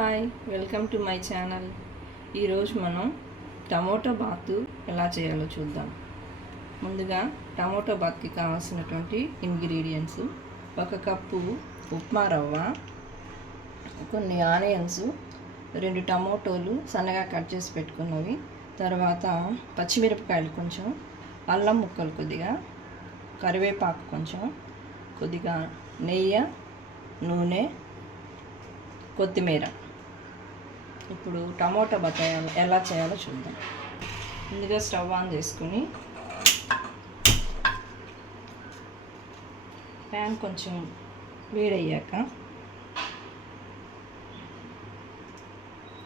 Hi, welcome to my channel. ఈరోజు మనం tomato బాతు ఎలా చేయాలో చూద్దాం. ముందుగా టమోటో బాత్కి కావాల్సినటువంటి ఇంగ్రీడియంట్స్: 1 కప్పు ఉప్మా రవ్వ, కొన్ని ఆనియన్స్, 2 టమోటోలు సన్నగా కట్ చేసి పెట్టుకున్నవి, తర్వాత పచ్చిమిరపకాయలు కొంచెం, అల్లం ముక్కలు కొద్దిగా, కరివేపాకు కొంచెం, కొద్దిగా నెయ్యి, నూనె, కొత్తిమీర. ఇప్పుడు టమోటా బతాయాలు ఎలా చేయాలో చూద్దాం. ముందుగా స్టవ్ ఆన్ చేసుకుని ప్యాన్ కొంచెం వేడయ్యాక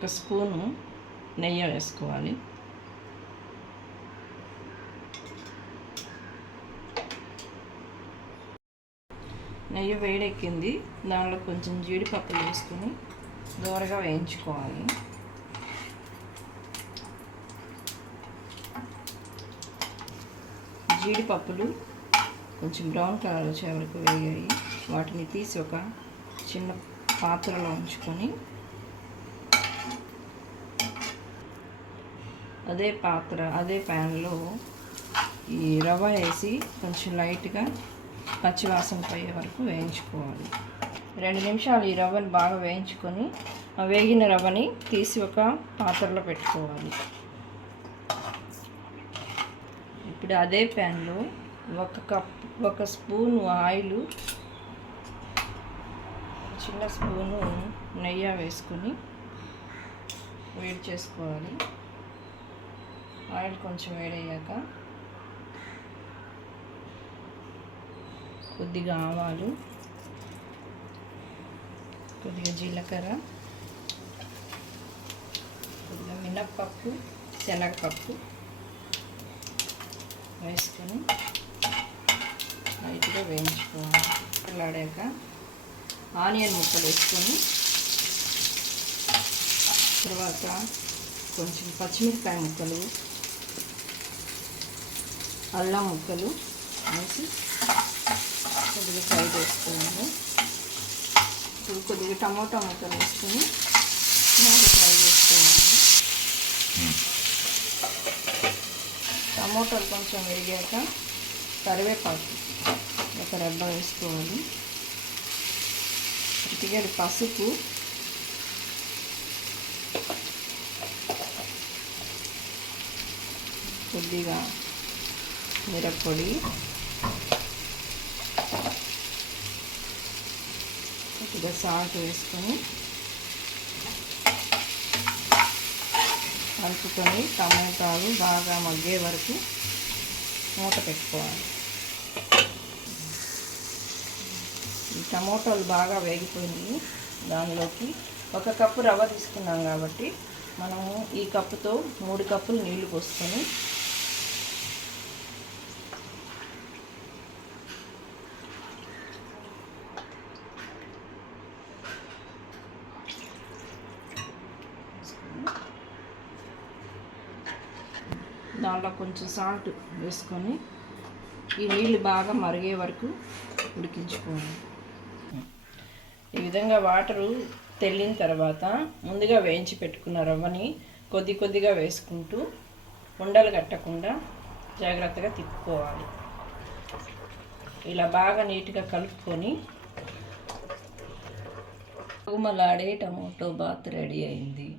1 స్పూను నెయ్యి వేసుకోవాలి. నెయ్యి వేడెక్కింది, దానిలో కొంచెం జీడిపప్పులు వేసుకొని దూరగా వేయించుకోవాలి. జీడిపప్పులు కొంచెం బ్రౌన్ కలర్ వచ్చే వరకు వేయాలి. వాటిని తీసి ఒక చిన్న పాత్రలో ఉంచుకొని అదే ప్యాన్లో ఈ రవ్వ వేసి కొంచెం లైట్గా పచ్చివాసన పోయే వరకు వేయించుకోవాలి. 2 నిమిషాలు ఈ రవ్వని బాగా వేయించుకొని వేగిన రవ్వని తీసి ఒక పాత్రలో పెట్టుకోవాలి. ఇప్పుడు అదే ప్యాన్లో 1 స్పూను ఆయిల్, చిన్న స్పూను నెయ్యి వేసుకొని వేడి చేసుకోవాలి. ఆయిల్ కొంచెం వేడయ్యాక కొద్దిగా ఆవాలు, కొద్దిగా జీలకర్ర, కొద్దిగా మినప్పప్పు, శనగపప్పు వేసుకొని లైట్గా వేయించుకోవాలి. చల్లారాక ఆనియన్ ముక్కలు వేసుకొని తర్వాత కొంచెం పచ్చిమిరపకాయ ముక్కలు, అల్లం ముక్కలు వేసి కొద్దిగా ఫ్రై చేసుకోవాలి. ఇప్పుడు కొద్దిగా టమోటా ముక్కలు వేసుకొని బాగా ఫ్రై చేసుకోవాలి. టమోటాలు కొంచెం వేగాక కరివేపాకు 1 రెబ్బ వేసుకోవాలి. చిటికెడు పసుపు, కొద్దిగా మిరప్పొడి, కొద్దిగా సాల్ట్ వేసుకొని కలుపుకొని టమాటాలు బాగా మగ్గే వరకు మూత పెట్టుకోవాలి. ఈ టమోటాలు బాగా వేగిపోయినాయి. దానిలోకి 1 కప్పు రవ్వ తీసుకున్నాం కాబట్టి మనము ఈ కప్పుతో 3 కప్పులు నీళ్లు పోసుకొని దానిలో కొంచెం సాల్ట్ వేసుకొని ఈ నీళ్ళు బాగా మరిగే వరకు ఉడికించుకోవాలి. ఈ విధంగా వాటరు తెల్లిన తర్వాత ముందుగా వేయించి పెట్టుకున్న రవ్వని కొద్దిగా వేసుకుంటూ ఉండలు కట్టకుండా జాగ్రత్తగా తిప్పుకోవాలి. ఇలా బాగా నీట్గా కలుపుకొని గుమలాడే టమోటో బాత్ రెడీ అయింది.